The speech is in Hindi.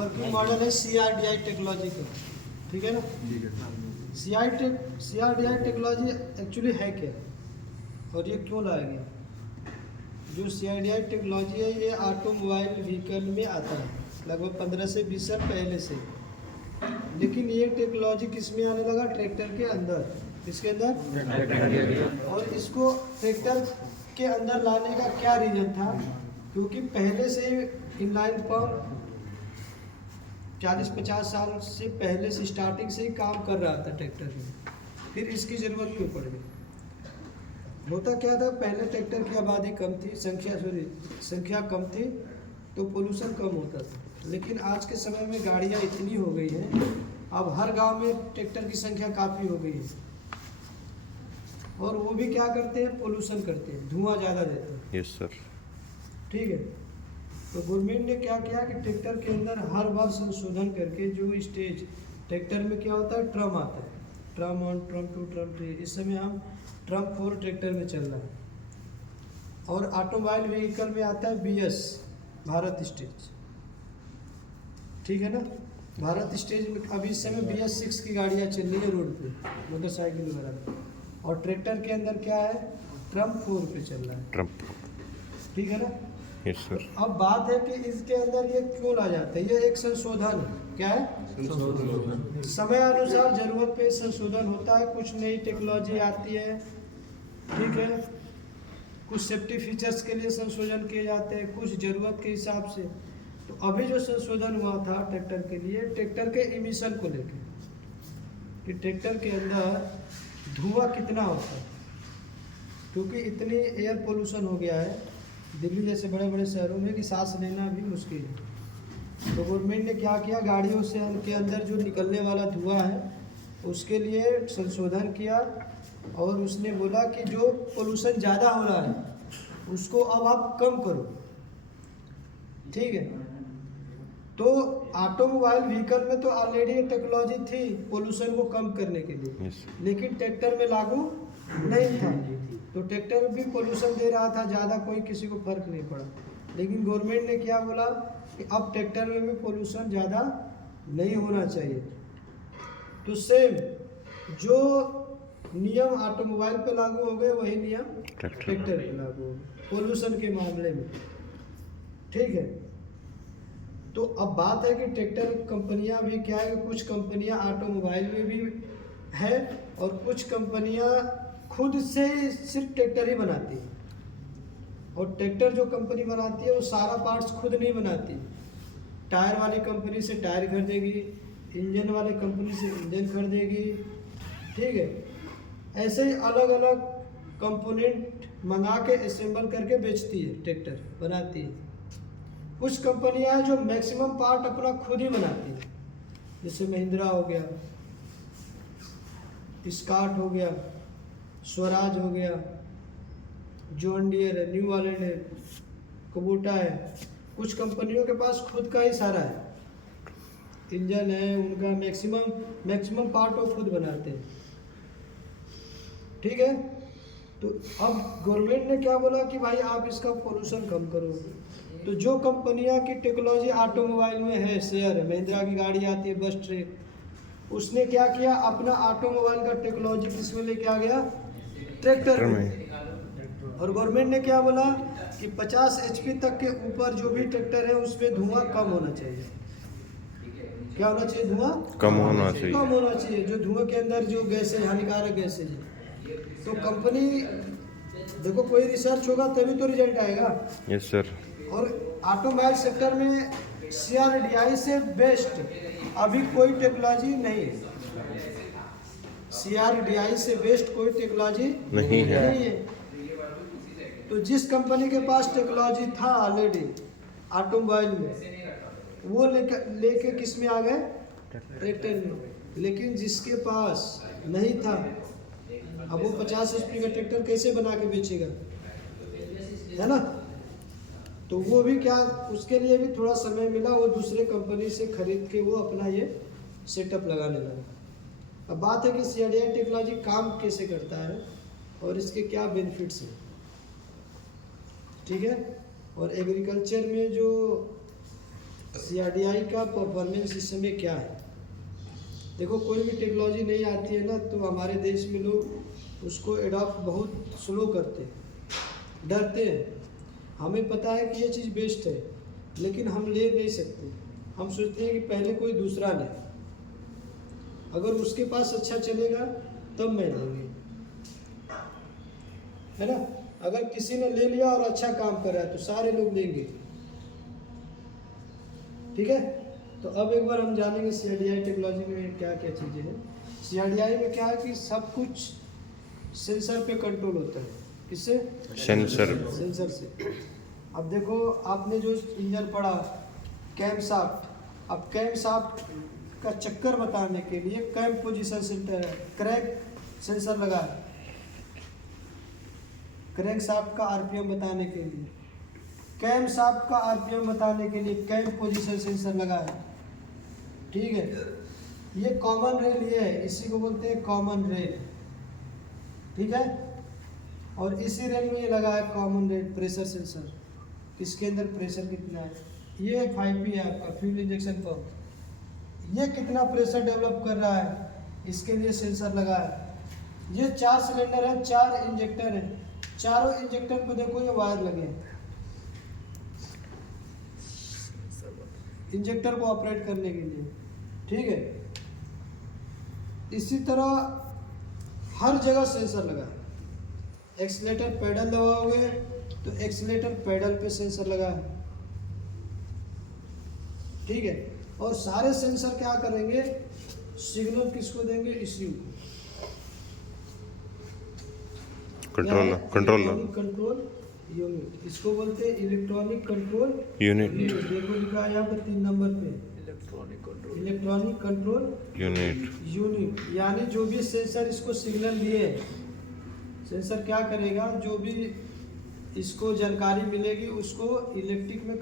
वर्किंग मॉडल है CRDI टेक्नोलॉजी का, ठीक है ना। CRDI टेक्नोलॉजी एक्चुअली है क्या और ये क्यों लाया गया? जो CRDI टेक्नोलॉजी है ये ऑटोमोबाइल व्हीकल में आता है लगभग 15 से 20 साल पहले से, लेकिन ये टेक्नोलॉजी किस में आने लगा? ट्रैक्टर के अंदर। किसके अंदर? और इसको ट्रैक्टर के अंदर लाने का क्या रीजन था? क्योंकि पहले से इनलाइन पंप 40-50 साल से पहले से स्टार्टिंग से ही काम कर रहा था ट्रैक्टर में, फिर इसकी ज़रूरत क्यों पड़ गई? होता क्या था, पहले ट्रैक्टर की आबादी कम थी, संख्या कम थी, तो पोल्यूशन कम होता था। लेकिन आज के समय में गाड़ियाँ इतनी हो गई हैं, अब हर गांव में ट्रैक्टर की संख्या काफ़ी हो गई है, और वो भी क्या करते हैं? पोल्यूशन करते हैं, धुआं ज़्यादा देते हैं। Yes sir. ठीक है, तो गवर्नमेंट ने क्या किया कि ट्रैक्टर के अंदर हर बार संशोधन करके जो स्टेज ट्रैक्टर में क्या होता है, ट्रम आता है, ट्रम 1, ट्रम 2, ट्रम 3, इस समय हम ट्रम 4 ट्रैक्टर में चल रहा है। और ऑटोमोबाइल व्हीकल में आता है BS, भारत स्टेज, ठीक है ना। भारत स्टेज में अभी इस समय BS 6 की गाड़ियाँ चल रही है रोड पे, मोटरसाइकिल वगैरह, और ट्रैक्टर के अंदर क्या है, ट्रम 4 पे चल रहा है, ट्रम्प। ठीक है ना। Yes sir. अब बात है कि इसके अंदर ये क्यों ला जाता है? ये एक संशोधन है। क्या है? संशोधन। समय अनुसार जरूरत पे संशोधन होता है, कुछ नई टेक्नोलॉजी आती है, ठीक है, कुछ सेफ्टी फीचर्स के लिए संशोधन किए जाते हैं, कुछ जरूरत के हिसाब से। तो अभी जो संशोधन हुआ था ट्रैक्टर के लिए, ट्रैक्टर के इमिशन को लेकर कि ट्रैक्टर के अंदर धुआं कितना होता है, क्योंकि इतनी एयर पोल्यूशन हो गया है दिल्ली जैसे बड़े बड़े शहरों में कि सांस लेना भी मुश्किल है। तो गवर्नमेंट ने क्या किया, गाड़ियों से के अंदर जो निकलने वाला धुआं है उसके लिए संशोधन किया, और उसने बोला कि जो पोल्यूशन ज़्यादा हो रहा है उसको अब आप कम करो, ठीक है। तो ऑटोमोबाइल व्हीकल में तो ऑलरेडी ये टेक्नोलॉजी थी पोल्यूशन को कम करने के लिए, यस। लेकिन ट्रैक्टर में लागू नहीं था, तो ट्रैक्टर भी पोल्यूशन दे रहा था ज़्यादा, कोई किसी को फर्क नहीं पड़ा। लेकिन गवर्नमेंट ने क्या बोला कि अब ट्रैक्टर में भी पोल्यूशन ज़्यादा नहीं होना चाहिए। तो सेम जो नियम ऑटोमोबाइल पे लागू हो गए वही नियम ट्रैक्टर पे लागू हो गए पोल्यूशन के मामले में, ठीक है। तो अब बात है कि ट्रैक्टर कंपनियां भी क्या है, कुछ कंपनियां ऑटोमोबाइल में भी है और कुछ कंपनियां खुद से सिर्फ ट्रैक्टर ही बनाती है, और ट्रैक्टर जो कंपनी बनाती है वो सारा पार्ट्स खुद नहीं बनाती। टायर वाली कंपनी से टायर खरीदेगी, इंजन वाले कंपनी से इंजन खरीदेगी, ठीक है। ऐसे ही अलग अलग कंपोनेंट मंगा के असेंबल करके बेचती है, ट्रैक्टर बनाती है। कुछ कंपनियां हैं जो मैक्सिमम पार्ट अपना खुद ही बनाती है, जैसे महिंद्रा हो गया, स्कॉट हो गया, स्वराज हो गया, जॉन डियर है, न्यू हॉलैंड है, कुबोटा है। कुछ कंपनियों के पास खुद का ही सारा है, इंजन है उनका, मैक्सिमम पार्ट वो खुद बनाते हैं, ठीक है। तो अब गवर्नमेंट ने क्या बोला कि भाई आप इसका पोल्यूशन कम करो। तो जो कंपनियां की टेक्नोलॉजी ऑटोमोबाइल में है, शेयर है, महिंद्रा की गाड़ी आती है बस ट्रैक, उसने क्या किया, अपना ऑटोमोबाइल का टेक्नोलॉजी किसमें लेके आ गया, ट्रैक्टर में। और गवर्नमेंट ने क्या बोला कि 50 HP तक के ऊपर जो भी ट्रैक्टर है उसमें धुआं कम होना चाहिए। क्या होना चाहिए? धुआं कम होना चाहिए। कम होना चाहिए। जो धुआं के अंदर जो गैसें, हानिकारक गैसें हैं, तो कंपनी देखो, कोई रिसर्च होगा तभी तो रिजल्ट आएगा। Yes sir. और ऑटोमोबाइल सेक्टर में CRDI से बेस्ट अभी कोई टेक्नोलॉजी नहीं है। CRDI से बेस्ट कोई टेक्नोलॉजी नहीं है। तो जिस कंपनी के पास टेक्नोलॉजी था ऑलरेडी ऑटोमोबाइल में, वो लेके किस में आ गए, ट्रैक्टर में। लेकिन जिसके पास नहीं था, अब वो 50 HP का ट्रैक्टर कैसे बना के बेचेगा, है ना। तो वो भी क्या, उसके लिए भी थोड़ा समय मिला, वो दूसरे कंपनी से खरीद के वो अपना ये सेटअप लगाने लगा। अब बात है कि CRDI टेक्नोलॉजी काम कैसे करता है और इसके क्या बेनिफिट्स हैं, ठीक है। और एग्रीकल्चर में जो CRDI का परफॉर्मेंस इस समय क्या है। देखो कोई भी टेक्नोलॉजी नहीं आती है ना तो हमारे देश में लोग उसको एडॉप्ट बहुत स्लो करते हैं, डरते हैं। हमें पता है कि ये चीज़ बेस्ट है लेकिन हम ले नहीं सकते। हम सोचते हैं कि पहले कोई दूसरा ले, अगर उसके पास अच्छा चलेगा तब मैं लेंगे, है ना। अगर किसी ने ले लिया और अच्छा काम कर रहा है तो सारे लोग लेंगे, ठीक है। तो अब एक बार हम जानेंगे CRDI टेक्नोलॉजी में क्या क्या चीज़ें हैं। CRDI में क्या है कि सब कुछ सेंसर पे कंट्रोल होता है। किससे? सेंसर से। अब देखो आपने जो इंजन पढ़ा कैम शाफ्ट, अब कैम शाफ्ट का चक्कर बताने के लिए cam position centre crank sensor लगा है। क्रैंक शाफ्ट का RPM बताने के लिए, कैम शाफ्ट का RPM बताने के लिए कैम पोजीशन सेंसर लगा है, ठीक है। ये कॉमन रेल ये है, इसी को बोलते हैं कॉमन रेल, ठीक है। और इसी रेल में ये लगा है कॉमन रेल प्रेशर सेंसर, इसके अंदर प्रेशर कितना है। ये 5P है आपका फ्यूल इंजेक्शन पंप, ये कितना प्रेशर डेवलप कर रहा है इसके लिए सेंसर लगा है। ये 4 सिलेंडर है, 4 इंजेक्टर है, चारों इंजेक्टर पे देखो ये वायर लगे हैं इंजेक्टर को ऑपरेट करने के लिए, ठीक है। इसी तरह हर जगह सेंसर लगा है। एक्सीलेटर पेडल दबाओगे तो एक्सीलेटर पेडल पे सेंसर लगा है, ठीक है। और सारे सेंसर क्या करेंगे, सिग्नल किसको देंगे, ECU कंट्रोल कंट्रोल यूनिट, इसको बोलते हैं इलेक्ट्रॉनिक कंट्रोल यूनिट। देखो लिखा है यहाँ पे 3 नंबर पे इलेक्ट्रॉनिक कंट्रोल यूनिट। यानी जो भी सेंसर इसको सिग्नल दिए, सेंसर क्या करेगा, जो भी इसको जानकारी मिलेगी उसको इलेक्ट्रिक में